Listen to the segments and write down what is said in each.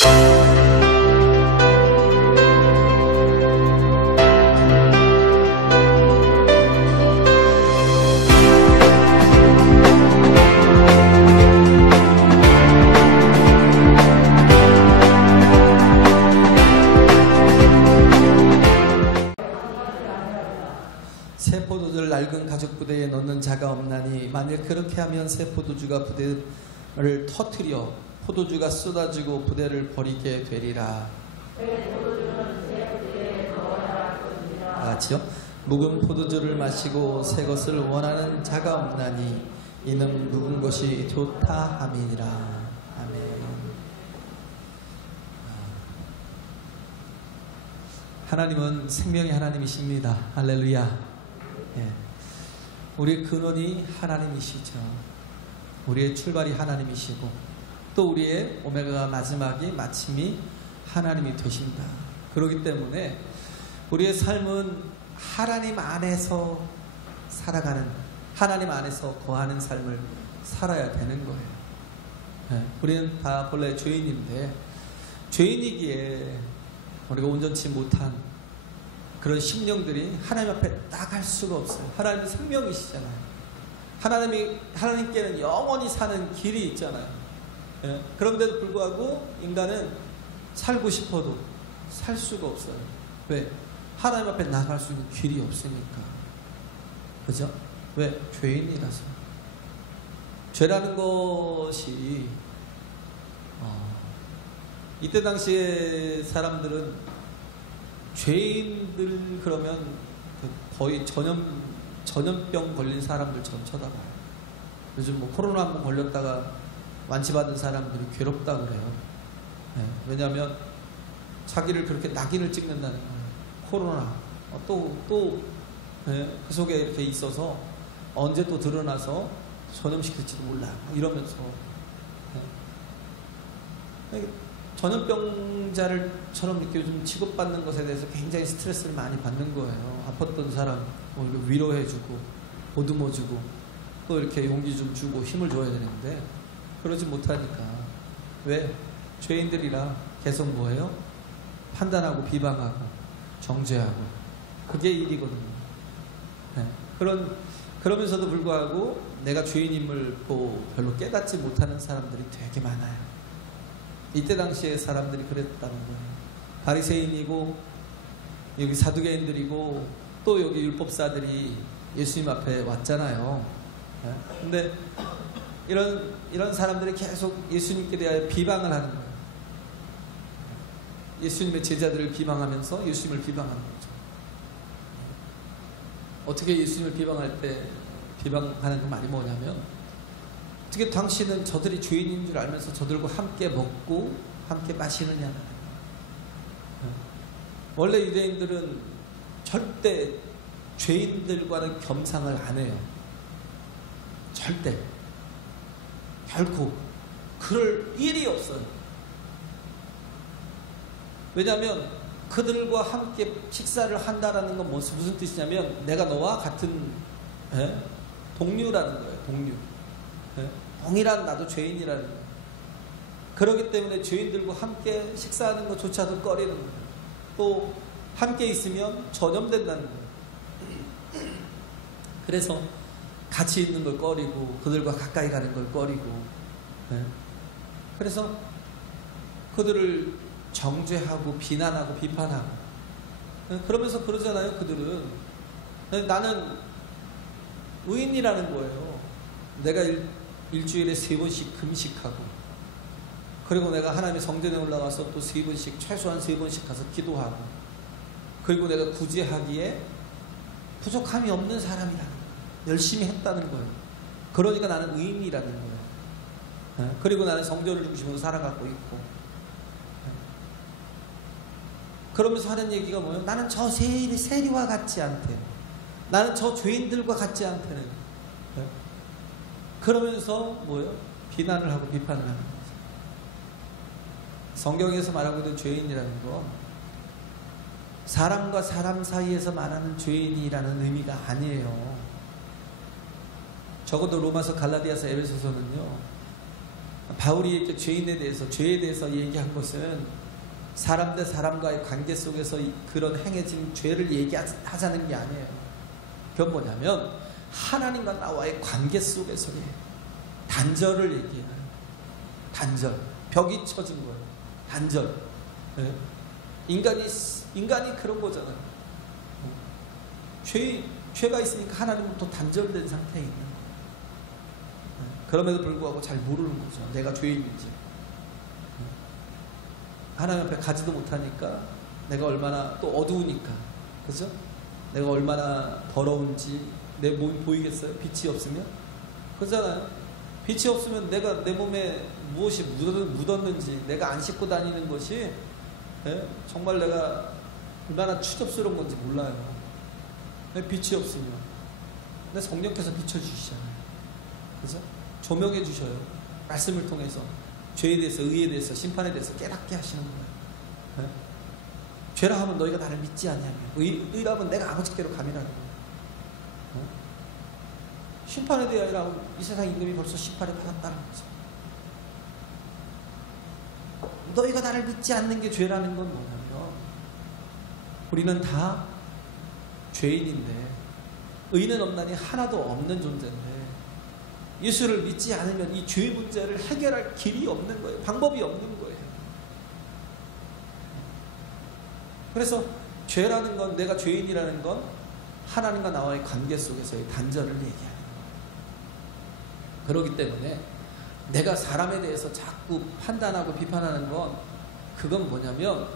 새 포도주를 낡은 가죽 부대에 넣는 자가 없나니 만일 그렇게 하면 새 포도주가 부대를 터뜨려 포도주가 쏟아지고 부대를 버리게 되리라. 같이요. 묵은 포도주를 마시고 새 것을 원하는 자가 없나니 이는 묵은 것이 좋다 함이니라. 아멘. 하나님은 생명의 하나님이십니다. 할렐루야. 예. 우리의 근원이 하나님이시죠. 우리의 출발이 하나님이시고 또 우리의 오메가가 마지막이 마침이 하나님이 되신다. 그렇기 때문에 우리의 삶은 하나님 안에서 살아가는, 하나님 안에서 거하는 삶을 살아야 되는 거예요. 예. 우리는 다 본래 죄인인데 죄인이기에 우리가 온전치 못한 그런 심령들이 하나님 앞에 딱 갈 수가 없어요. 하나님은 생명이시잖아요. 하나님께는 영원히 사는 길이 있잖아요. 예? 그런데도 불구하고 인간은 살고 싶어도 살 수가 없어요. 왜? 하나님 앞에 나갈 수 있는 길이 없으니까. 그죠? 왜? 죄인이라서. 죄라는 것이 이때 당시에 사람들은 죄인들 그러면 거의 전염병 걸린 사람들처럼 쳐다봐요. 요즘 뭐 코로나 한번 걸렸다가 완치받은 사람들이 괴롭다고 그래요. 네. 왜냐하면 자기를 그렇게 낙인을 찍는다는 거예요. 코로나 또 네. 그 속에 이렇게 있어서 언제 또 드러나서 전염시킬지도 몰라 이러면서 네. 전염병자를처럼 이렇게 요즘 취급받는 것에 대해서 굉장히 스트레스를 많이 받는 거예요. 아팠던 사람 위로해주고 보듬어주고 또 이렇게 용기 좀 주고 힘을 줘야 되는데 그러지 못하니까. 왜? 죄인들이라 계속 뭐예요? 판단하고 비방하고 정죄하고 그게 일이거든요. 네. 그러면서도 불구하고 내가 죄인임을 별로 깨닫지 못하는 사람들이 되게 많아요. 이때 당시에 사람들이 그랬다는 거예요. 바리새인이고 여기 사두개인들이고 또 여기 율법사들이 예수님 앞에 왔잖아요. 근데 이런 사람들이 계속 예수님께 대하여 비방을 하는 거예요. 예수님의 제자들을 비방하면서 예수님을 비방하는 거죠. 어떻게 예수님을 비방할 때 비방하는 그 말이 뭐냐면 어떻게 당신은 저들이 죄인인 줄 알면서 저들과 함께 먹고 함께 마시느냐. 원래 유대인들은 절대 죄인들과는 겸상을 안 해요. 절대. 결코. 그럴 일이 없어요. 왜냐하면 그들과 함께 식사를 한다라는 건 무슨 뜻이냐면 내가 너와 같은 동류라는 거예요. 동류. 동일한 나도 죄인이라는 거예요. 그렇기 때문에 죄인들과 함께 식사하는 것조차도 꺼리는 거예요. 또 함께 있으면 전염된다는 거예요. 그래서 같이 있는 걸 꺼리고 그들과 가까이 가는 걸 꺼리고 그래서 그들을 정죄하고 비난하고 비판하고 그러면서 그러잖아요. 그들은 나는 의인이라는 거예요. 내가 일주일에 3번씩 금식하고 그리고 내가 하나님의 성전에 올라가서 또 3번씩 최소한 3번씩 가서 기도하고 그리고 내가 굳이 하기에 부족함이 없는 사람이라는 거예요. 열심히 했다는 거예요. 그러니까 나는 의인이라는 거예요. 그리고 나는 성전을 중심으로 살아가고 있고 그러면서 하는 얘기가 뭐예요? 나는 저 세리와 같지 않대. 나는 저 죄인들과 같지 않다는 그러면서 뭐예요? 비난을 하고 비판을 하는 거죠. 성경에서 말하고 있는 죄인이라는 거 사람과 사람 사이에서 말하는 죄인이라는 의미가 아니에요. 적어도 로마서, 갈라디아서, 에베소서는요 바울이 이렇게 죄인에 대해서, 죄에 대해서 얘기한 것은 사람 대 사람과의 관계 속에서 그런 행해진 죄를 얘기하자는 게 아니에요. 그건 뭐냐면 하나님과 나와의 관계 속에서의 단절을 얘기해요. 단절. 벽이 쳐진 거예요. 단절. 네? 인간이 그런 거잖아요. 죄가 있으니까 하나님부터 단절된 상태에 있는 거예요. 그럼에도 불구하고 잘 모르는 거죠. 내가 죄인인지. 하나님 앞에 가지도 못하니까, 내가 얼마나 또 어두우니까, 그죠? 내가 얼마나 더러운지 내 몸이 보이겠어요? 빛이 없으면? 그렇잖아요. 빛이 없으면 내가 내 몸에 무엇이 묻었는지, 내가 안 씻고 다니는 것이 정말 내가 얼마나 추접스러운 건지 몰라요. 빛이 없으면. 근데 성령께서 비춰주시잖아요. 그죠? 조명해 주셔요. 말씀을 통해서 죄에 대해서, 의에 대해서, 심판에 대해서 깨닫게 하시는 거예요. 죄라 하면 너희가 나를 믿지 않냐며, 의라 하면 내가 아버지께로 가미라는 거예요. 심판에 대하여 이 세상 임금이 벌써 심판을 받았다는 거죠. 너희가 나를 믿지 않는 게 죄라는 건 뭐냐면, 우리는 다 죄인인데 의는 없나니 하나도 없는 존재인데, 예수를 믿지 않으면 이 죄 문제를 해결할 길이 없는 거예요. 방법이 없는 거예요. 그래서 죄라는 건, 내가 죄인이라는 건 하나님과 나와의 관계 속에서의 단절을 얘기하는 거예요. 그렇기 때문에 내가 사람에 대해서 자꾸 판단하고 비판하는 건, 그건 뭐냐면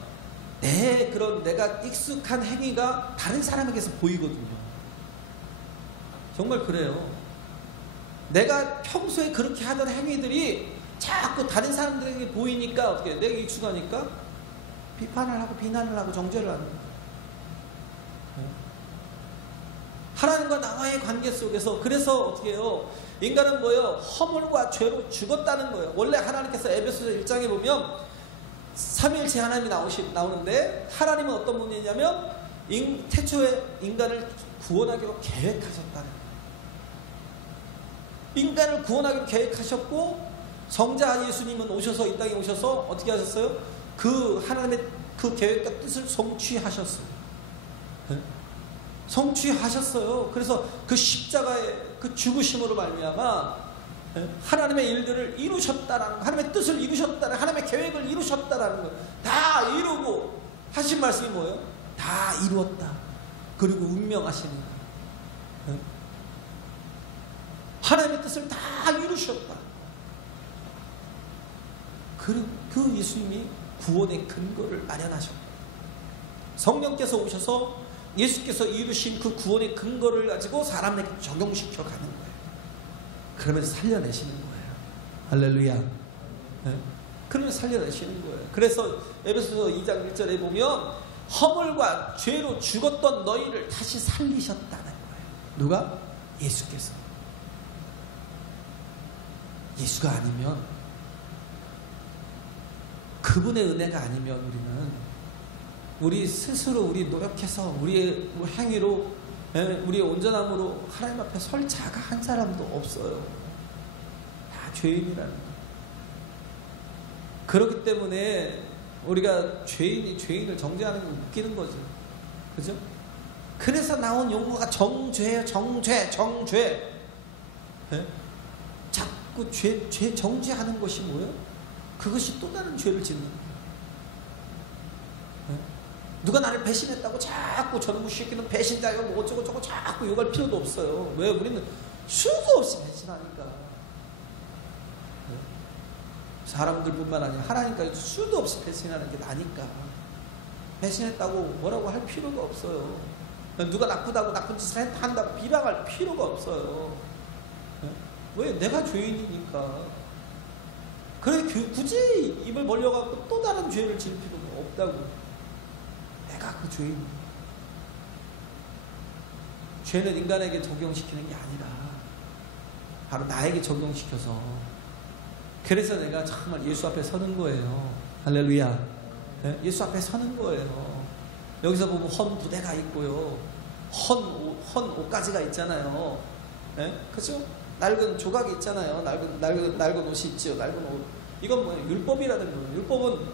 내가 익숙한 행위가 다른 사람에게서 보이거든요. 정말 그래요. 내가 평소에 그렇게 하던 행위들이 자꾸 다른 사람들에게 보이니까 어떻게, 내가 익숙하니까 비판을 하고 비난을 하고 정죄를 하는 거예요. 하나님과 나와의 관계 속에서, 그래서 어떻게 해요? 인간은 뭐예요? 허물과 죄로 죽었다는 거예요. 원래 하나님께서 에베소서 1장에 보면 삼위일체 하나님이 나오는데, 하나님은 어떤 분이냐면 태초에 인간을 구원하기로 계획하셨다는 거예요. 인간을 구원하기로 계획하셨고, 성자 예수님은 오셔서, 이 땅에 오셔서 어떻게 하셨어요? 그 하나님의 그 계획과 뜻을 성취하셨어요. 성취하셨어요. 그래서 그 십자가의 그 죽으심으로 말미암아 하나님의 일들을 이루셨다라는, 하나님의 뜻을 이루셨다라는, 하나님의 계획을 이루셨다라는 거예요. 다 이루고 하신 말씀이 뭐예요? 다 이루었다. 그리고 운명하시는 거예요. 하나님의 뜻을 다 이루셨다. 그 예수님이 구원의 근거를 마련하셨다. 성령께서 오셔서 예수께서 이루신 그 구원의 근거를 가지고 사람에게 적용시켜 가는 거예요. 그러면서 살려내시는 거예요. 할렐루야. 네? 그러면서 살려내시는 거예요. 그래서 에베소서 2장 1절에 보면 허물과 죄로 죽었던 너희를 다시 살리셨다는 거예요. 누가? 예수께서. 예수가 아니면, 그분의 은혜가 아니면 우리 스스로 우리 노력해서 우리의 행위로, 우리의 온전함으로 하나님 앞에 설 자가 한 사람도 없어요. 다 죄인이라는 거예요. 그렇기 때문에 우리가 죄인을 정죄하는 게 웃기는 거죠. 그죠? 그래서 나온 용어가 정죄예요. 정죄. 자꾸 죄 정죄하는 것이 뭐예요? 그것이 또 다른 죄를 짓는 거예요. 누가 나를 배신했다고 자꾸 저놈의 새끼는 배신자요 뭐 어쩌고 자꾸 욕할 필요도 없어요. 왜? 우리는 수도 없이 배신하니까. 사람들뿐만 아니라 하나님까지 수도 없이 배신하는 게 나니까. 배신했다고 뭐라고 할 필요가 없어요. 누가 나쁘다고 나쁜 짓을 한다고 비방할 필요가 없어요. 왜? 내가 죄인이니까. 그래 굳이 입을 벌려갖고 또 다른 죄를 지을 필요가 없다고. 내가 그 죄인. 죄는 인간에게 적용시키는 게 아니라 바로 나에게 적용시켜서, 그래서 내가 정말 예수 앞에 서는 거예요. 할렐루야. 네? 예수 앞에 서는 거예요. 여기서 보면 헌 부대가 있고요, 헌 옷가지가 있잖아요. 네? 그죠? 낡은 조각이 있잖아요. 낡은 옷이 있죠. 낡은 옷. 이건 뭐예요? 율법이라는 거예요. 율법은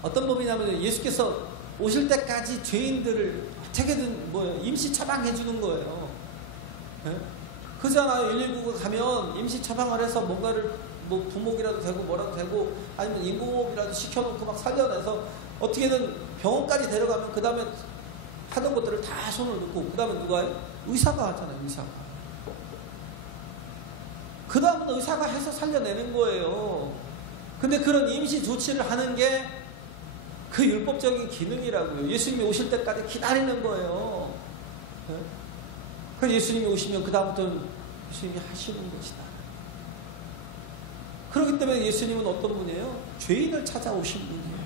어떤 법이냐면 예수께서 오실 때까지 죄인들을 어떻게든 뭐예요? 임시 처방해 주는 거예요. 네? 그잖아요. 119가 가면 임시 처방을 해서 뭔가를 뭐 부목이라도 되고 뭐라도 되고 아니면 인공호흡이라도 시켜놓고 막 살려내서 어떻게든 병원까지 데려가면 그 다음에 하던 것들을 다 손을 넣고 그 다음에 누가 해요? 의사가 하잖아요. 의사가. 그 다음은 의사가 해서 살려내는 거예요. 근데 그런 임시 조치를 하는 게 그 율법적인 기능이라고요. 예수님이 오실 때까지 기다리는 거예요. 네? 그래서 예수님이 오시면 그 다음부터는 예수님이 하시는 것이다. 그렇기 때문에 예수님은 어떤 분이에요? 죄인을 찾아오신 분이에요.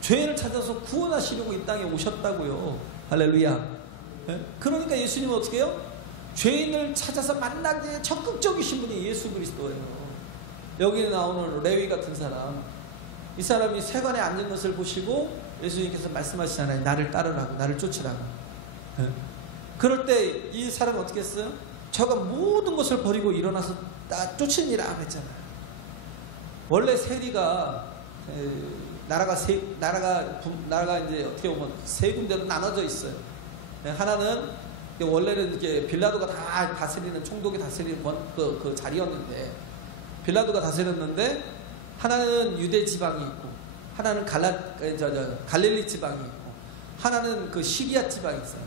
죄인을 찾아서 구원하시려고 이 땅에 오셨다고요. 할렐루야. 네? 그러니까 예수님은 어떻게 해요? 죄인을 찾아서 만나기에 적극적이신 분이 예수 그리스도예요. 여기 나오는 레위 같은 사람, 이 사람이 세관에 앉은 것을 보시고 예수님께서 말씀하시잖아요. 나를 따르라고, 나를 쫓으라고. 네? 그럴 때 이 사람은 어떻게 했어요? 저가 모든 것을 버리고 일어나서 쫓으니라 그랬잖아요. 원래 세리가 나라가 이제 어떻게 보면 세 군데로 나눠져 있어요. 하나는 원래는 이렇게 빌라도가 다 다스리는, 총독이 다스리는 그 자리였는데, 빌라도가 다스렸는데 하나는 유대 지방이 있고, 하나는 갈릴리 지방이 있고, 하나는 그 시리아 지방이 있어요.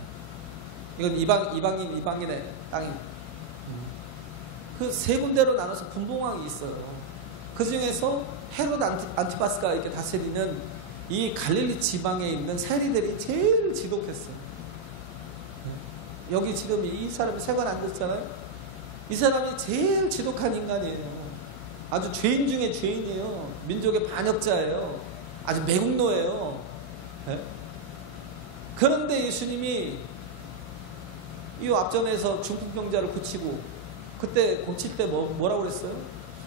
이건 이방인의 땅이. 그 세 군데로 나눠서 분봉왕이 있어요. 그 중에서 헤롯 안티파스가 이렇게 다스리는 이 갈릴리 지방에 있는 세리들이 제일 지독했어요. 여기 지금 이 사람이 세관 앉았잖아요. 이 사람이 제일 지독한 인간이에요. 아주 죄인 중에 죄인이에요. 민족의 반역자예요. 아주 매국노예요. 네? 그런데 예수님이 이 앞전에서 중풍병자를 고치고, 그때 고칠 때 뭐라고 그랬어요?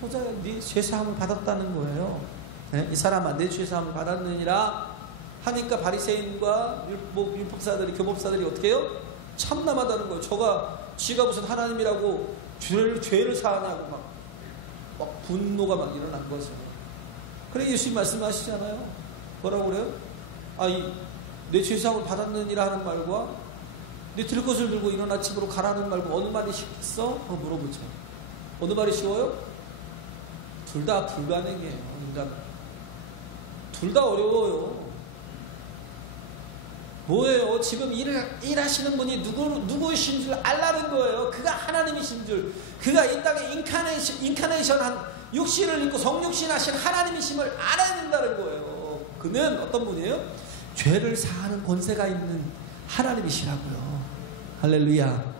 소자야, 네 죄사함을 받았다는 거예요. 네? 이 사람아, 내 죄사함을 받았느니라 하니까 바리새인과 율법사들이, 교법사들이 어떻게 해요? 참담하다는 거예요. 지가 무슨 하나님이라고 죄를 사하냐고 막 분노가 막 일어난 거죠. 그래 예수님 말씀하시잖아요. 뭐라고 그래요? 내 죄사함을 받았느니라 하는 말과 네 들 것을 들고 일어나 집으로 가라는 말과 어느 말이 쉽겠어? 물어보죠. 어느 말이 쉬워요? 둘 다 불가능해요. 둘 다 어려워요. 뭐예요? 지금 일하시는 분이 누구이신 줄 알라는 거예요. 그가 하나님이신 줄, 그가 이 땅에 인카네이션한 육신을 입고 성육신하신 하나님이심을 알아야 된다는 거예요. 그는 어떤 분이에요? 죄를 사하는 권세가 있는 하나님이시라고요. 할렐루야.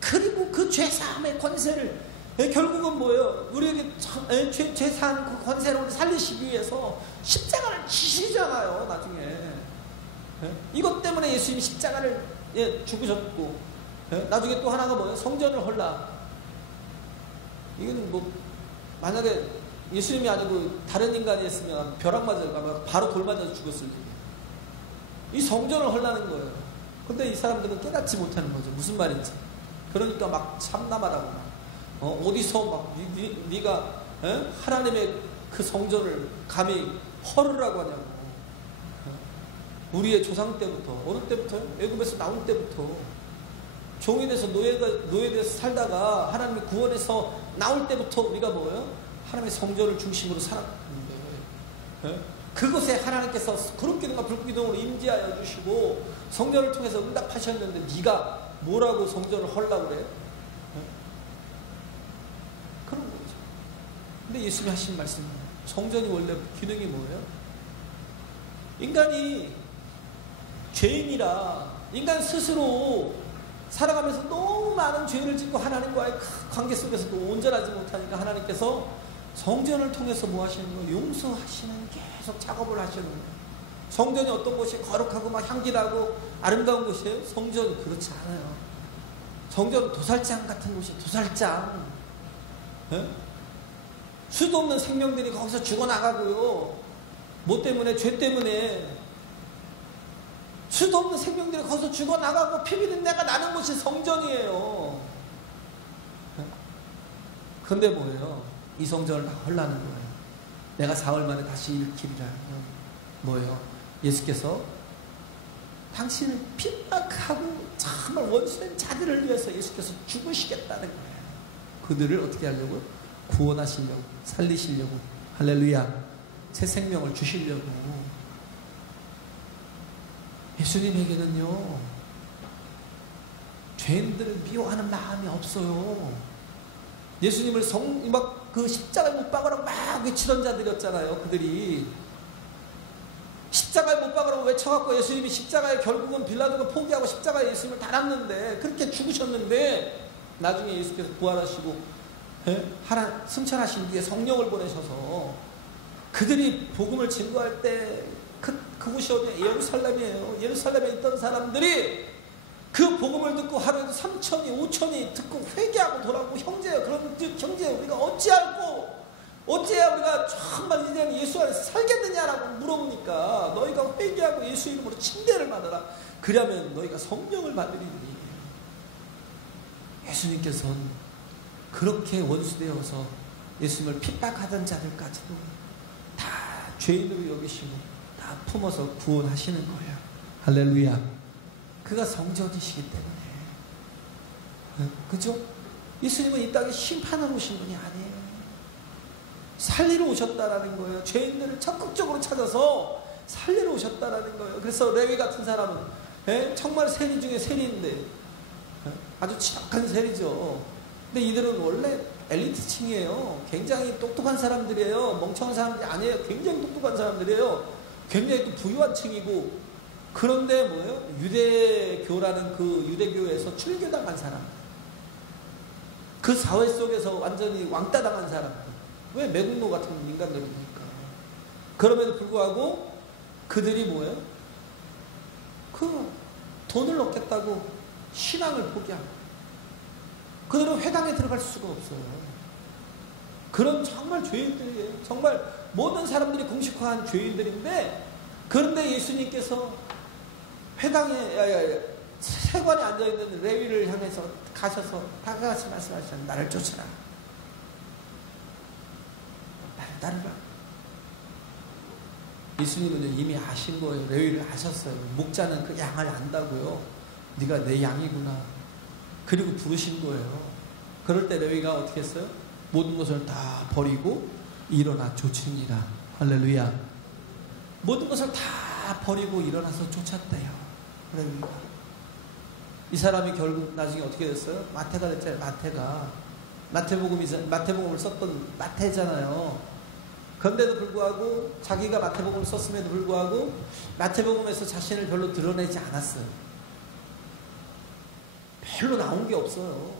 그리고 그 죄사함의 권세를 결국은 뭐예요? 우리에게 죄사한 그 권세를 살리시기 위해서 십자가를 지시잖아요. 나중에 이것 때문에 예수님이 십자가를 죽으셨고, 나중에 또 하나가 뭐예요? 성전을 헐라. 이건 뭐 만약에 예수님이 아니고 다른 인간이 했으면 벼락 맞아서 바로 돌 맞아서 죽었을 텐데, 이 성전을 헐라는 거예요. 근데 이 사람들은 깨닫지 못하는 거죠. 무슨 말인지. 그러니까 막 참담하다고 어디서 막 네가 하나님의 그 성전을 감히 헐으라고 하냐고. 우리의 조상 때부터, 어느 때부터요? 애굽에서 나올 때부터 종이 돼서 노예돼서 살다가 하나님의 구원에서 나올 때부터 우리가 뭐예요? 하나님의 성전을 중심으로 살았는데, 그곳에 하나님께서 구름기둥과 불기둥으로 임재하여 주시고 성전을 통해서 응답하셨는데 네가 뭐라고 성전을 헐라고 그래? 그런 거죠. 근데 예수님이 하신 말씀은, 성전이 원래 기능이 뭐예요? 인간이 죄인이라 인간 스스로 살아가면서 너무 많은 죄를 짓고 하나님과의 관계 속에서도 온전하지 못하니까 하나님께서 성전을 통해서 뭐 하시는 거예요? 용서하시는, 계속 작업을 하시는 거예요. 성전이 어떤 곳이 거룩하고 막 향기나고 아름다운 곳이에요? 성전은 그렇지 않아요. 성전은 도살장 같은 곳이에요. 도살장. 수도 없는 생명들이 거기서 죽어나가고요. 뭐 때문에? 죄 때문에. 수도 없는 생명들이 거기서 죽어나가고 피 흘린 내가 나는 곳이 성전이에요. 근데 뭐예요? 이 성전을 다 헐라는 거예요. 내가 4월 만에 다시 일으키리라. 뭐예요? 예수께서 당신을 핍박하고 정말 원수된 자들을 위해서 예수께서 죽으시겠다는 거예요. 그들을 어떻게 하려고? 구원하시려고, 살리시려고, 할렐루야, 새 생명을 주시려고. 예수님에게는요, 죄인들을 미워하는 마음이 없어요. 예수님을 막 그 십자가에 못 박으라고 막 외치던 자들이었잖아요. 그들이 십자가에 못 박으라고 외쳐갖고 예수님이 십자가에 결국은 빌라도가 포기하고 십자가에 예수님을 달았는데, 그렇게 죽으셨는데 나중에 예수께서 부활하시고 승천하신 뒤에 성령을 보내셔서 그들이 복음을 증거할 때 그곳이 어디냐? 예루살렘이에요. 예루살렘에 있던 사람들이 그 복음을 듣고 하루에도 3천이 5천이 듣고 회개하고 돌아오고, 형제여, 그런 형제여, 우리가 어찌해야 우리가 정말 이제는 예수 안에서 살겠느냐라고 물어보니까, 너희가 회개하고 예수 이름으로 침례를 받아라. 그러면 너희가 성령을 받으리니. 예수님께서는 그렇게 원수되어서 예수님을 핍박하던 자들까지도 다 죄인으로 여기시고 다 품어서 구원하시는 거예요. 할렐루야. 그가 성전이시기 때문에. 그죠? 예수님은 이 땅에 심판하러 오신 분이 아니에요. 살리러 오셨다라는 거예요. 죄인들을 적극적으로 찾아서 살리러 오셨다라는 거예요. 그래서 레위 같은 사람은 정말 세리 중에 세리인데 아주 지독한 세리죠. 근데 이들은 원래 엘리트층이에요. 굉장히 똑똑한 사람들이에요. 멍청한 사람들이 아니에요. 굉장히 똑똑한 사람들이에요. 굉장히 또 부유한 층이고. 그런데 뭐예요? 유대교라는 그 유대교에서 출교당한 사람, 그 사회 속에서 완전히 왕따 당한 사람들. 왜? 매국노 같은 인간들이니까. 그럼에도 불구하고 그들이 뭐예요? 그 돈을 얻겠다고 신앙을 포기하고, 그들은 회당에 들어갈 수가 없어요. 그런 정말 죄인들이에요. 정말 모든 사람들이 공식화한 죄인들인데, 그런데 예수님께서 회당에 세관에 앉아있는 레위를 향해서 가셔서 다가가서 말씀하시잖아요. 나를 쫓아라. 나를 따르라. 예수님은 이미 아신 거예요. 레위를 아셨어요. 목자는 그 양을 안다고요. 네가 내 양이구나. 그리고 부르신 거예요. 그럴 때 레위가 어떻게 했어요? 모든 것을 다 버리고 일어나 쫓으니라. 할렐루야. 모든 것을 다 버리고 일어나서 쫓았대요. 레위가. 이 사람이 결국 나중에 어떻게 됐어요? 마태가 됐잖아요. 마태복음을 썼던 마태잖아요. 그런데도 불구하고 자기가 마태복음을 썼음에도 불구하고 마태복음에서 자신을 별로 드러내지 않았어요. 별로 나온 게 없어요.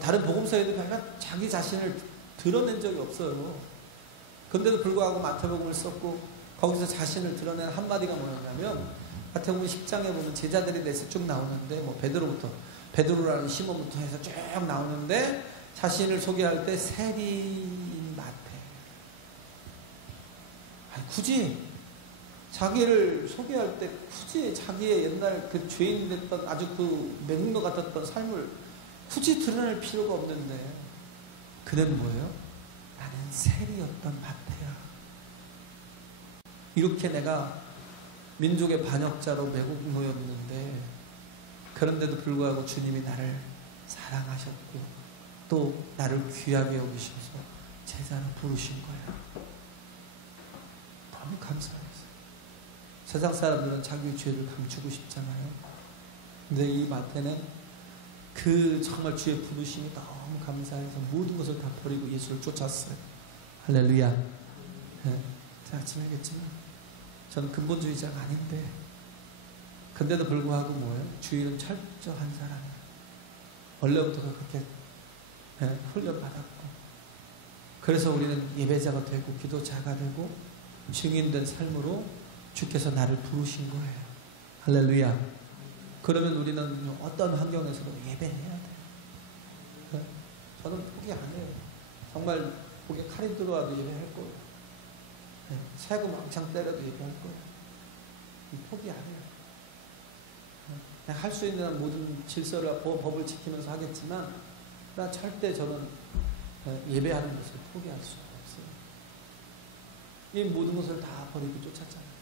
다른 복음서에도 별로 자기 자신을 드러낸 적이 없어요. 그런데도 불구하고 마태복음을 썼고 거기서 자신을 드러낸 한마디가 뭐였냐면, 마태복음 10장에 보면 제자들에 대해서 쭉 나오는데, 뭐 베드로라는 시몬부터 해서 쭉 나오는데, 자신을 소개할 때 세리인 마태. 아니, 굳이 자기를 소개할 때 굳이 자기의 옛날 그 죄인 됐던 아주 그 맹로 같았던 삶을 굳이 드러낼 필요가 없는데, 그는 뭐예요? 나는 세리였던 마태야. 이렇게 내가 민족의 반역자로 매국노였는데, 그런데도 불구하고 주님이 나를 사랑하셨고 또 나를 귀하게 여기셔서 제자로 부르신 거야. 너무 감사했어요. 세상 사람들은 자기의 죄를 감추고 싶잖아요. 근데 이 마태는 그 정말 주의 부르심이 너무 감사해서 모든 것을 다 버리고 예수를 쫓았어요. 할렐루야. 제가 아침에 얘기했지만 저는 근본주의자가 아닌데, 근데도 불구하고 뭐예요? 주의는 철저한 사람이에요. 원래부터 그렇게 훈련받았고, 그래서 우리는 예배자가 되고 기도자가 되고 증인된 삶으로 주께서 나를 부르신 거예요. 할렐루야. 그러면 우리는 어떤 환경에서도 예배해야 돼요. 저는 포기 안 해요. 정말 목에 칼이 들어와도 예배할 거예요. 세금 왕창 때려도 얘기할 거예요. 포기 안 해요. 할 수 있는 모든 질서를 법을 지키면서 하겠지만, 그러나 절대 저는 예배하는 것을 포기할 수가 없어요. 이 모든 것을 다 버리고 쫓았잖아요.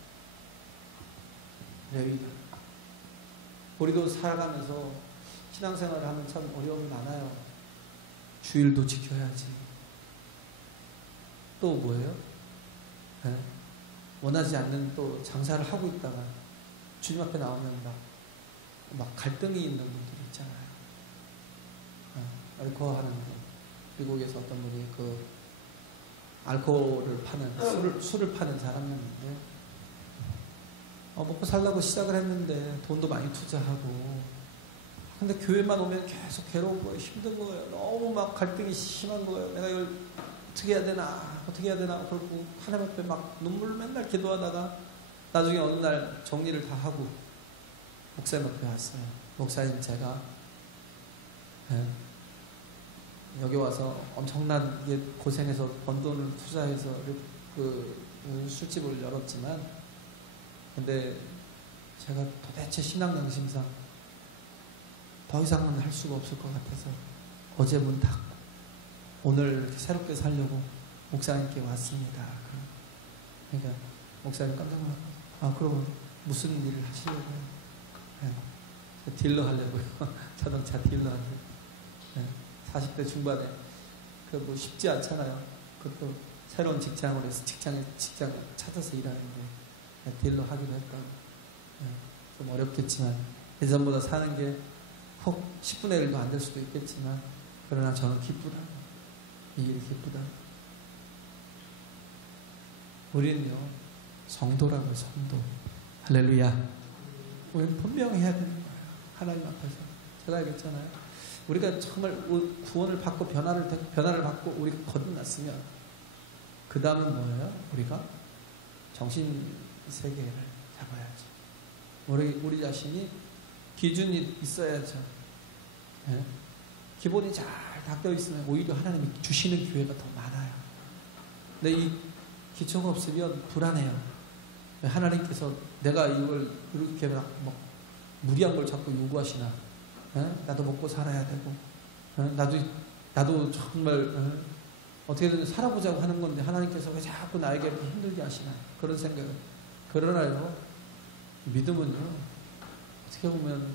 레위다. 우리도 살아가면서 신앙생활을 하면 참 어려움이 많아요. 주일도 지켜야지. 또 뭐예요? 네? 원하지 않는 또 장사를 하고 있다가 주님 앞에 나오면 막 갈등이 있는 분들이 있잖아요. 알코올 하는 분, 미국에서 어떤 분이 그 알코올을 파는 술을 파는 사람이었는데 먹고 살라고 시작을 했는데 돈도 많이 투자하고 근데 교회만 오면 계속 괴로운 거예요. 힘든 거예요. 너무 막 갈등이 심한 거예요. 내가 이걸 어떻게 해야 되나 그러고 하나님 앞에 막 눈물 맨날 기도하다가 나중에 어느 날 정리를 다 하고 목사님 앞에 왔어요. 목사님 제가 여기 와서 엄청나게 고생해서 번 돈을 투자해서 그 술집을 열었지만 근데 제가 도대체 신앙 양심상 더 이상은 할 수가 없을 것 같아서 어제 문 닫고 오늘 이렇게 새롭게 살려고 목사님께 왔습니다. 그러니까 목사님 깜짝 놀랐어요. 그럼 무슨 일을 하시려고요? 딜러 하려고요. 자동차 딜러 하려고. 40대 중반에 뭐 쉽지 않잖아요. 그것도 새로운 직장으로 해서 직장 찾아서 일하는데 딜러 하기로 했다고. 좀 어렵겠지만 예전보다 사는 게 혹 10분의 1도 안 될 수도 있겠지만 그러나 저는 기쁘다. 이 일이 기쁘다. 우리는요 성도라고요. 성도. 할렐루야. 우리는 분명히 해야 되는 거예요. 하나님 앞에서. 제가 알겠잖아요. 우리가 정말 구원을 받고 변화를 받고 우리가 거듭났으면 그 다음은 뭐예요? 우리가 정신세계를 잡아야죠. 우리 자신이 기준이 있어야죠. 네? 기본이 잘 닦여 있으면 오히려 하나님이 주시는 기회가 더 많아요. 근데 이 기초가 없으면 불안해요. 하나님께서 내가 이걸 이렇게 막 무리한 걸 자꾸 요구하시나? 나도 먹고 살아야 되고, 나도 정말 어떻게든 살아보자고 하는 건데 하나님께서 왜 자꾸 나에게 이렇게 힘들게 하시나? 그런 생각은. 그러나요, 믿음은요, 어떻게 보면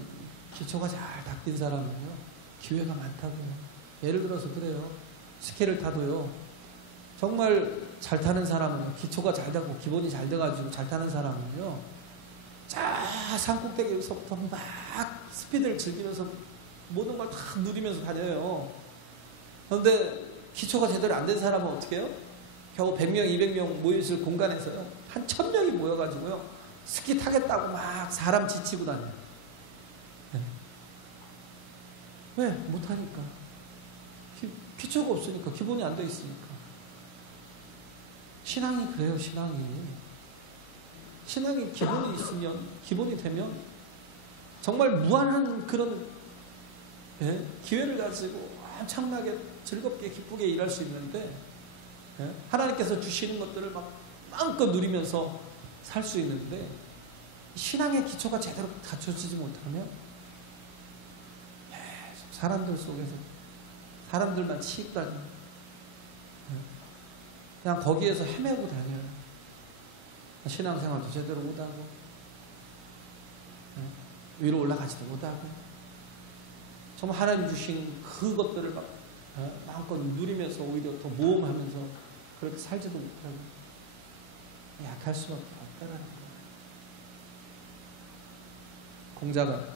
기초가 잘 닦인 사람은요, 기회가 많다고요. 예를 들어서 그래요. 스키를 타도요, 정말 잘 타는 사람은 기초가 잘 되고 기본이 잘 돼가지고 잘 타는 사람은요, 산꼭대기에서부터 막 스피드를 즐기면서 모든 걸 다 누리면서 다녀요. 그런데 기초가 제대로 안 된 사람은 어떻게 해요? 겨우 100명, 200명 모여있을 공간에서요, 한 1000명이 모여가지고요, 스키 타겠다고 막 사람 지치고 다녀요. 네. 왜? 못하니까. 기초가 없으니까, 기본이 안 돼 있으니까. 신앙이 그래요, 신앙이 기본이 있으면, 기본이 되면, 정말 무한한 그런 기회를 가지고 엄청나게 즐겁게 기쁘게 일할 수 있는데, 하나님께서 주시는 것들을 막 마음껏 누리면서 살 수 있는데, 신앙의 기초가 제대로 갖춰지지 못하면 계속 사람들 속에서 사람들만 치입다니 그냥 거기에서 헤매고 다녀요. 신앙생활도 제대로 못하고 위로 올라가지도 못하고 정말 하나님 주신 그것들을 막 마음껏 누리면서 오히려 더 모험하면서 그렇게 살지도 못하고 약할 수밖에 없다라는 거예요. 공자가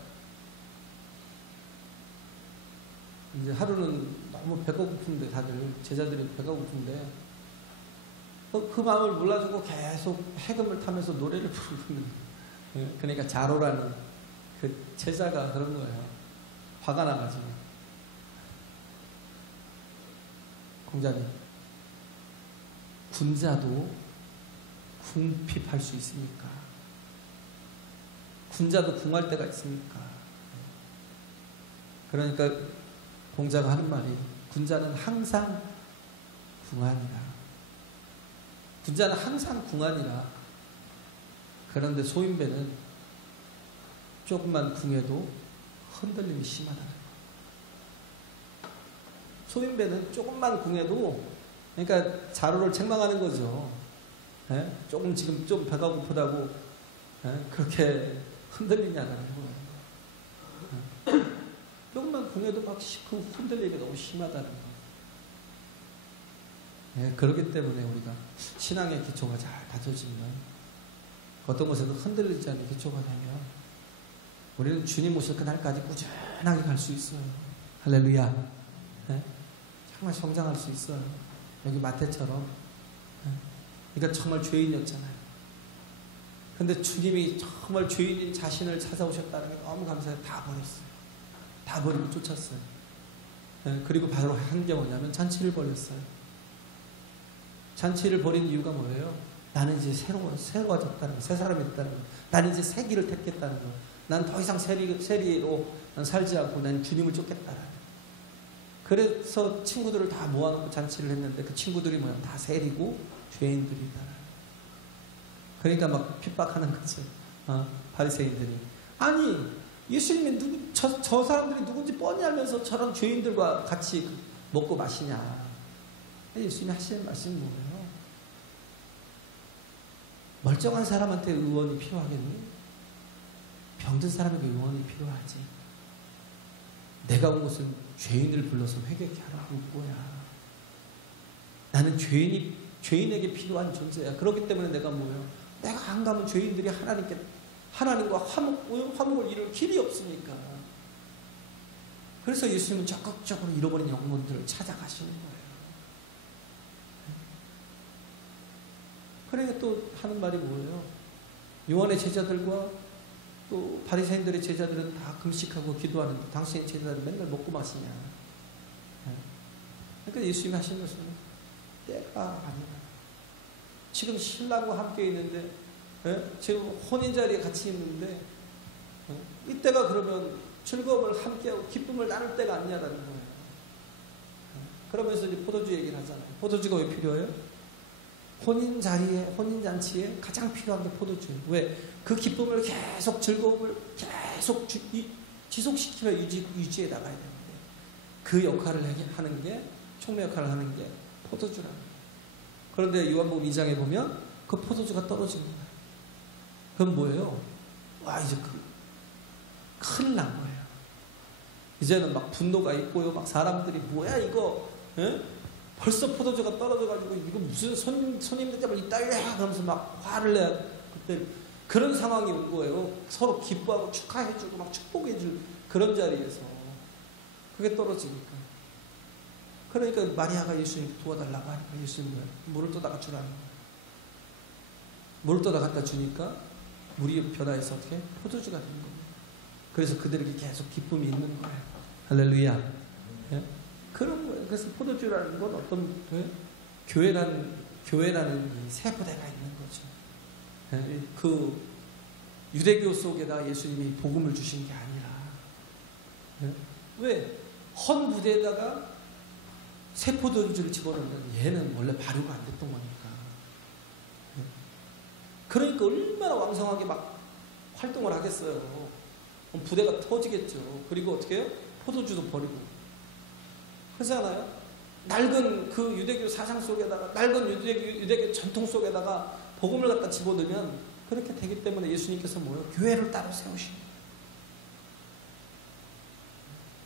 이제 하루는 너무 배가 고픈데 다들 제자들이 배가 고픈데 그 마음을 몰라주고 계속 해금을 타면서 노래를 부르고 있는 거예요. 그러니까 자로라는 그 제자가 그런 거예요. 화가 나가지고 공자님, 군자도 궁핍할 수 있습니까? 군자도 궁할 때가 있습니까? 그러니까 공자가 하는 말이 군자는 항상 궁하니라. 군자는 항상 궁하니라. 그런데 소인배는 조금만 궁해도 흔들림이 심하다는 거예요. 소인배는 조금만 궁해도, 그러니까 자루를 책망하는 거죠. 예? 조금 지금 좀 배가 고프다고 그렇게 흔들리냐는 거예요. 조금만 궁해도 막 그 흔들림이 너무 심하다는 거예요. 예, 그렇기 때문에 우리가 신앙의 기초가 잘 다져지면 어떤 곳에도 흔들리지 않는 기초가 되면 우리는 주님 오실 그날까지 꾸준하게 갈 수 있어요. 할렐루야. 예? 정말 성장할 수 있어요. 여기 마태처럼. 예? 그러니까 정말 죄인이었잖아요. 근데 주님이 정말 죄인인 자신을 찾아오셨다는 게 너무 감사해요. 다 버렸어요. 다 버리고 쫓았어요. 예? 그리고 바로 한 게 뭐냐면 잔치를 벌였어요. 잔치를 벌인 이유가 뭐예요? 나는 이제 새로워졌다는 거, 새 사람이 됐다는 거. 나는 이제 새 길을 택했다는 거. 난 더 이상 세리로 난 살지 않고 난 주님을 쫓겠다라는 거. 그래서 친구들을 다 모아놓고 잔치를 했는데 그 친구들이 뭐야? 다 세리고 죄인들이다. 그러니까 막 핍박하는 거죠. 바리새인들이. 아니 예수님이 저 사람들이 누군지 뻔히 알면서 저런 죄인들과 같이 먹고 마시냐. 예수님이 하시는 말씀이 뭐예요? 멀쩡한 사람한테 의원이 필요하겠니? 병든 사람에게 의원이 필요하지. 내가 온 것은 죄인을 불러서 회개케 하라고 온 거야. 나는 죄인에게 필요한 존재야. 그렇기 때문에 내가 뭐예요? 내가 안 가면 죄인들이 하나님과 화목을 이룰 길이 없으니까. 그래서 예수님은 적극적으로 잃어버린 영혼들을 찾아가시는 거예요. 그러니까 또 하는 말이 뭐예요? 요한의 제자들과 또 바리새인들의 제자들은 다 금식하고 기도하는데 당신의 제자들은 맨날 먹고 마시냐. 그러니까 예수님이 하시는 것은 때가 아니다. 지금 신랑과 함께 있는데 지금 혼인 자리에 같이 있는데 이때가 그러면 즐거움을 함께하고 기쁨을 나눌 때가 아니냐라는 거예요. 그러면서 이제 포도주 얘기를 하잖아요. 포도주가 왜 필요해요? 혼인잔치에 가장 필요한 게 포도주예요. 왜? 그 기쁨을 계속, 즐거움을 계속 지속시키며 유지해 나가야 되는데, 그 역할을 하는 게, 촉매 역할을 하는 게 포도주라는 거예요. 그런데 요한복음 2장에 보면 그 포도주가 떨어집니다. 그럼 뭐예요? 와, 이제 큰일 난 거예요. 이제는 막 분노가 있고요. 막 사람들이 뭐야, 이거, 벌써 포도주가 떨어져가지고 이거 무슨 손님들 때문에 이따위야 하면서 막 화를 내야 그때 그런 상황이 온 거예요. 서로 기뻐하고 축하해주고 막 축복해줄 그런 자리에서 그게 떨어지니까. 그러니까 마리아가 예수님 도와달라고 하니까 예수님은 물을 떠다가 주라는 거예요. 물을 떠다 갖다 주니까 물이 변화해서 어떻게 포도주가 된 거예요. 그래서 그들에게 계속 기쁨이 있는 거예요. 할렐루야. 예? 그런 거예요. 그래서 포도주라는 건 어떤 교회라는 새 부대가 있는 거죠. 그 유대교 속에다 예수님이 복음을 주신 게 아니라 왜? 헌 부대에다가 새 포도주를 집어넣으면 얘는 원래 발효가 안 됐던 거니까. 그러니까 얼마나 왕성하게 막 활동을 하겠어요. 부대가 터지겠죠. 그리고 어떻게 해요? 포도주도 버리고. 그렇잖아요. 낡은 그 유대교 사상 속에다가, 낡은 유대교 전통 속에다가 복음을 갖다 집어넣으면 그렇게 되기 때문에 예수님께서 뭐예요? 교회를 따로 세우신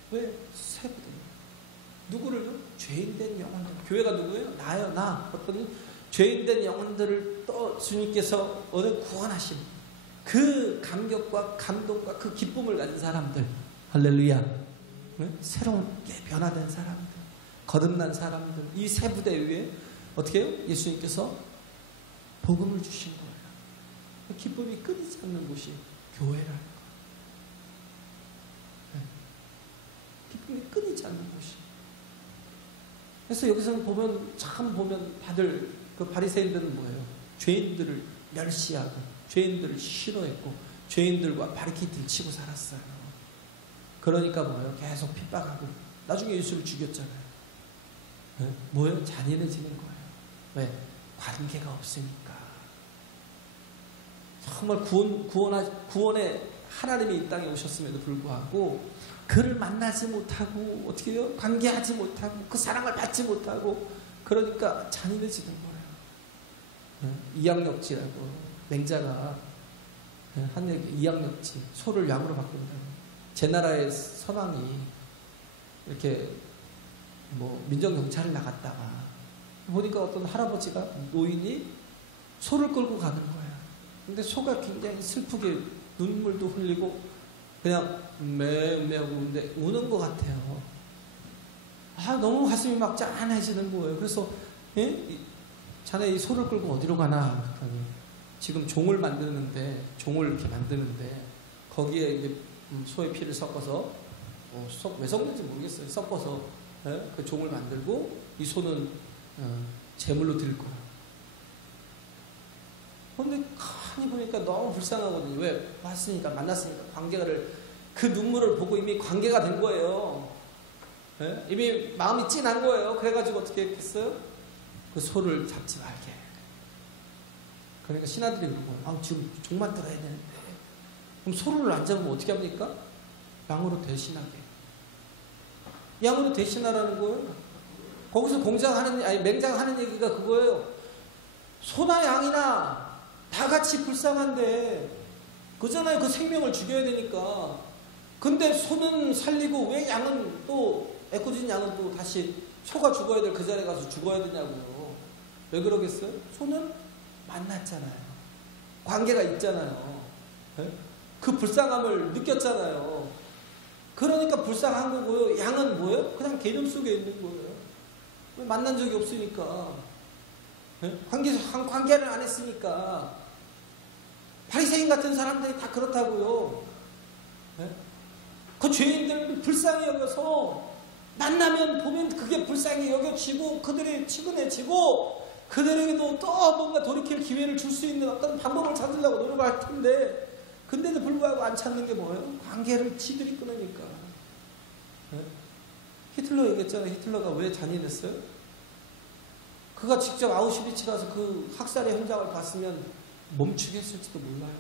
거예요. 왜? 새 부대. 누구를요? 죄인된 영혼들. 교회가 누구예요? 나요, 나. 어떤 죄인된 영혼들을 또 주님께서 구원하신 그 감격과 감동과 그 기쁨을 가진 사람들. 할렐루야. 새롭게 변화된 사람들, 거듭난 사람들, 이 새 부대 위에 어떻게 해요? 예수님께서 복음을 주신 거예요. 기쁨이 끊이지 않는 곳이 교회라는 거예요. 기쁨이 끊이지 않는 곳이. 그래서 여기서 보면 다들 그 바리새인들은 뭐예요? 죄인들을 멸시하고 죄인들을 싫어했고 죄인들과 바리케이트를 치고 살았어요. 그러니까 뭐예요? 계속 핍박하고 나중에 예수를 죽였잖아요. 뭐예요? 잔인해지는 거예요. 왜? 관계가 없으니까. 정말 구원의 하나님이 이 땅에 오셨음에도 불구하고 그를 만나지 못하고 어떻게 해요? 관계하지 못하고 그 사랑을 받지 못하고 그러니까 잔인해지는 거예요. 이양역지라고 맹자가 한 얘기, 이양역지, 소를 양으로 바꾼다. 제 나라의 선왕이 이렇게 뭐 민정경찰을 나갔다가 보니까 어떤 할아버지가 노인이 소를 끌고 가는 거야. 근데 소가 굉장히 슬프게 눈물도 흘리고 그냥 매매하고 우는데 우는 것 같아요. 너무 가슴이 막 짠해지는 거예요. 그래서 자네 이 소를 끌고 어디로 가나 그랬더니 지금 종을 이렇게 만드는데 거기에 이제 소의 피를 섞어서 왜 섞는지 모르겠어요. 섞어서 그 종을 만들고 이 소는 제물로 드릴 거야. 근데 가만히 보니까 너무 불쌍하거든요. 왜? 만났으니까 관계를 그 눈물을 보고 이미 관계가 된 거예요. 이미 마음이 찐한 거예요. 그래가지고 어떻게 했겠어요? 그 소를 잡지 말게. 그러니까 신하들이 그러고 지금 종만 들어야 되는데 그럼 소를 안 잡으면 어떻게 합니까? 양으로 대신하게. 양으로 대신하라는 거예요. 거기서 맹장하는 얘기가 그거예요. 소나 양이나 다 같이 불쌍한데 그잖아요. 그 생명을 죽여야 되니까. 근데 소는 살리고 왜 양은 또 애꿎은 양은 또 다시 소가 죽어야 될 그 자리에 가서 죽어야 되냐고요. 왜 그러겠어요? 소는 만났잖아요. 관계가 있잖아요. 그 불쌍함을 느꼈잖아요. 그러니까 불쌍한 거고요. 양은 뭐예요? 그냥 개념 속에 있는 거예요. 만난 적이 없으니까. 관계를 안 했으니까. 바리새인 같은 사람들이 다 그렇다고요. 그 죄인들 불쌍히 여겨서 만나면 보면 그게 불쌍히 여겨지고 그들이 치근해지고 그들에게도 또 뭔가 돌이킬 기회를 줄 수 있는 어떤 방법을 찾으려고 노력할 텐데 근데도 불구하고 안 찾는 게 뭐예요? 관계를 지들이 끊으니까. 히틀러 얘기했잖아요. 히틀러가 왜 잔인했어요? 그가 직접 아우슈비츠 가서 그 학살의 현장을 봤으면 멈추겠을지도 몰라요.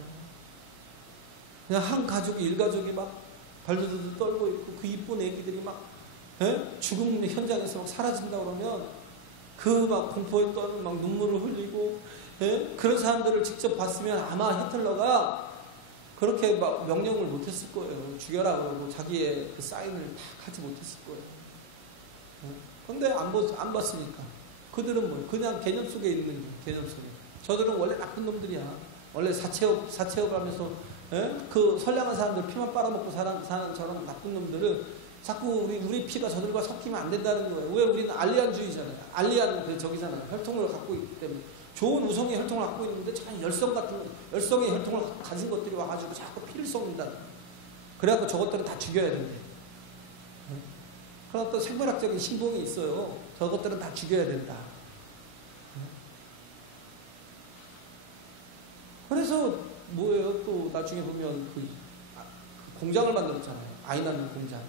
그냥 한 가족이, 일가족이 막 발들들 떨고 있고 그 이쁜 애기들이 막 죽음 현장에서 막 사라진다 그러면 그 막 공포에 떠는 막 눈물을 흘리고 그런 사람들을 직접 봤으면 아마 히틀러가 그렇게 막 명령을 못했을 거예요. 죽여라 그러고 자기의 그 사인을 다 하지 못했을 거예요. 근데 안 봤으니까. 그들은 뭐 그냥 개념 속에 있는 거예요. 개념 속에. 저들은 원래 나쁜 놈들이야. 원래 사채업 하면서 그 선량한 사람들 피만 빨아먹고 사는 저런 나쁜 놈들은 자꾸 우리 피가 저들과 섞이면 안 된다는 거예요. 왜? 우리는 알리안주의잖아요. 알리안 저기잖아요. 혈통을 갖고 있기 때문에. 좋은 우성의 혈통을 갖고 있는데 참 열성의 혈통을 가진 것들이 와가지고 자꾸 피를 썩는다. 그래갖고 저것들은 다 죽여야 된대. 그런 어떤 생물학적인 신봉이 있어요. 저것들은 다 죽여야 된다. 그래서 뭐예요? 또 나중에 보면 그 공장을 만들었잖아요. 아이 낳는 공장.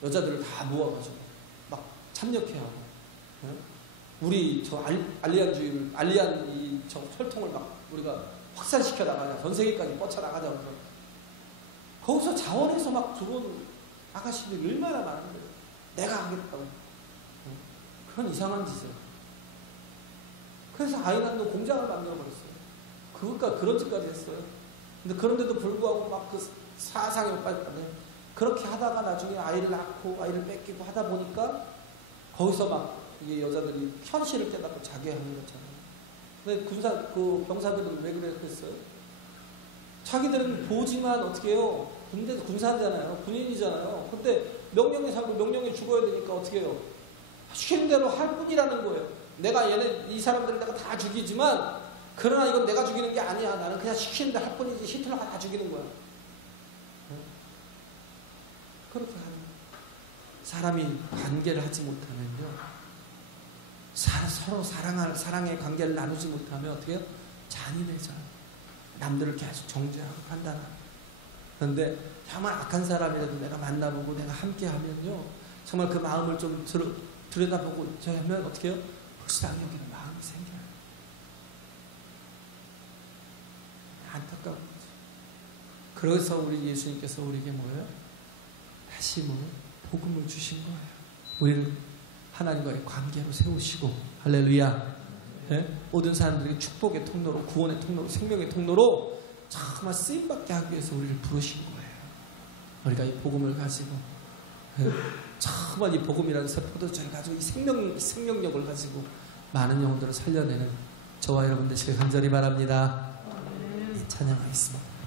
여자들을 다 모아가지고 막 참여케 하고. 우리 저 알리안 저 혈통을 막 우리가 확산시켜 나가자. 전 세계까지 뻗쳐 나가자. 그래서 거기서 자원해서 막 들어온 아가씨들이 얼마나 많은데 내가 하겠다고. 그런 이상한 짓을. 그래서 아이 낳는 공장을 만들어버렸어요. 그런 짓까지 했어요. 근데 그런데도 불구하고 막 그 사상에 빠졌거든요. 그렇게 하다가 나중에 아이를 낳고 아이를 뺏기고 하다 보니까 거기서 막 이게 여자들이 현실을 깨닫고 자괴하는 거잖아요. 근데 그 병사들은 왜 그랬겠어요? 자기들은 보지만 어떻게 해요? 군대에서 군사잖아요. 군인이잖아요. 근데 명령에 살고 명령에 죽어야 되니까 어떻게 해요? 시키는 대로 할 뿐이라는 거예요. 내가 이 사람들을 내가 다 죽이지만 그러나 이건 내가 죽이는 게 아니야. 나는 그냥 시키는 대로 할 뿐이지 히틀러가 다 죽이는 거야. 그렇게 하는 사람이 관계를 하지 못하면요. 서로 사랑의 관계를 나누지 못하면 어떻게 해요? 잔인해져요. 남들을 계속 정죄하고 판단하고. 그런데 정말 악한 사람이라도 내가 만나보고 내가 함께 하면요. 정말 그 마음을 좀 들여다보고 하면 어떻게 해요? 불쌍히 여기는 마음이 생겨요. 안타까운 거죠. 그래서 우리 예수님께서 우리에게 뭐예요? 다시 복음을 주신 거예요. 우리를 하나님과의 관계로 세우시고, 할렐루야. 네? 모든 사람들에게 축복의 통로로, 구원의 통로로, 생명의 통로로 정말 쓰임받게 하기 위해서 우리를 부르신 거예요. 우리가 이 복음을 가지고, 네? 정말 이 복음이라는 세포도주를 가지고 이 생명력을 가지고 많은 영혼들을 살려내는 저와 여러분 되시길 간절히 바랍니다. 찬양하겠습니다.